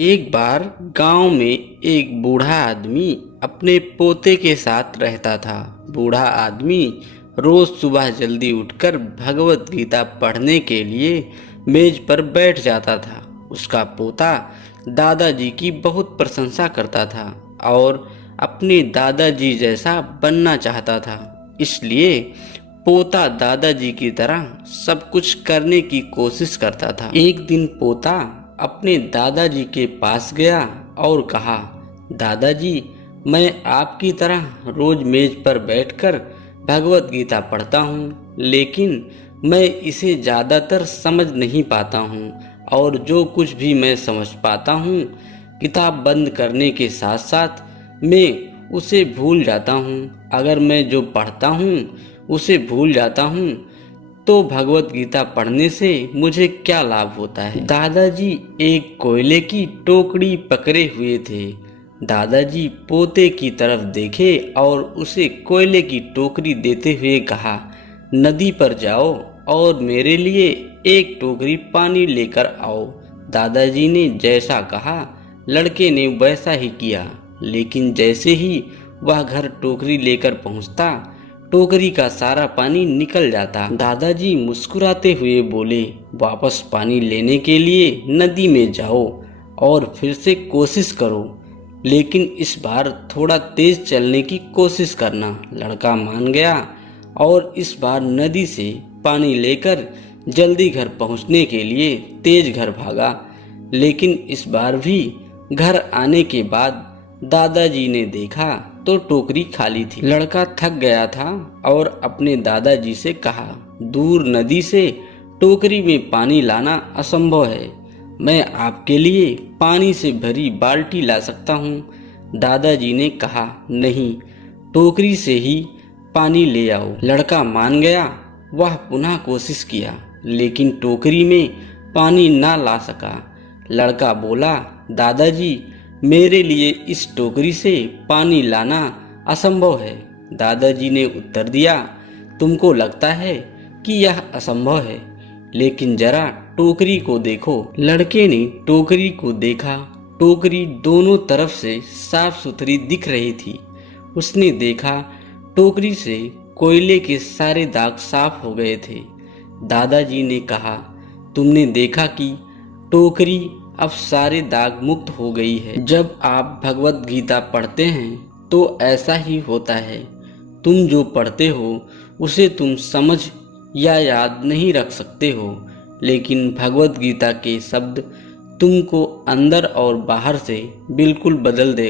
एक बार गांव में एक बूढ़ा आदमी अपने पोते के साथ रहता था। बूढ़ा आदमी रोज सुबह जल्दी उठकर भगवत गीता पढ़ने के लिए मेज पर बैठ जाता था। उसका पोता दादाजी की बहुत प्रशंसा करता था और अपने दादाजी जैसा बनना चाहता था। इसलिए पोता दादाजी की तरह सब कुछ करने की कोशिश करता था। एक दिन पोता अपने दादाजी के पास गया और कहा, दादाजी, मैं आपकी तरह रोज मेज पर बैठकर भगवत गीता पढ़ता हूँ, लेकिन मैं इसे ज़्यादातर समझ नहीं पाता हूँ और जो कुछ भी मैं समझ पाता हूँ, किताब बंद करने के साथ साथ मैं उसे भूल जाता हूँ। अगर मैं जो पढ़ता हूँ उसे भूल जाता हूँ तो भगवत गीता पढ़ने से मुझे क्या लाभ होता है। दादाजी एक कोयले की टोकरी पकड़े हुए थे। दादाजी पोते की तरफ देखे और उसे कोयले की टोकरी देते हुए कहा, नदी पर जाओ और मेरे लिए एक टोकरी पानी लेकर आओ। दादाजी ने जैसा कहा लड़के ने वैसा ही किया, लेकिन जैसे ही वह घर टोकरी लेकर पहुंचता, टोकरी का सारा पानी निकल जाता। दादाजी मुस्कुराते हुए बोले, वापस पानी लेने के लिए नदी में जाओ और फिर से कोशिश करो, लेकिन इस बार थोड़ा तेज चलने की कोशिश करना। लड़का मान गया और इस बार नदी से पानी लेकर जल्दी घर पहुंचने के लिए तेज घर भागा, लेकिन इस बार भी घर आने के बाद दादाजी ने देखा तो टोकरी खाली थी। लड़का थक गया था और अपने दादाजी से कहा, दूर नदी से टोकरी में पानी लाना असंभव है, मैं आपके लिए पानी से भरी बाल्टी ला सकता हूँ। दादाजी ने कहा, नहीं, टोकरी से ही पानी ले आओ। लड़का मान गया। वह पुनः कोशिश किया, लेकिन टोकरी में पानी ना ला सका। लड़का बोला, दादाजी, मेरे लिए इस टोकरी से पानी लाना असंभव है। दादाजी ने उत्तर दिया, तुमको लगता है कि यह असंभव है, लेकिन जरा टोकरी को देखो। लड़के ने टोकरी को देखा। टोकरी दोनों तरफ से साफ सुथरी दिख रही थी। उसने देखा टोकरी से कोयले के सारे दाग साफ हो गए थे। दादाजी ने कहा, तुमने देखा कि टोकरी अब सारे दाग मुक्त हो गई है। जब आप भगवत गीता पढ़ते हैं तो ऐसा ही होता है। तुम जो पढ़ते हो उसे तुम समझ या याद नहीं रख सकते हो, लेकिन भगवत गीता के शब्द तुमको अंदर और बाहर से बिल्कुल बदल देगा।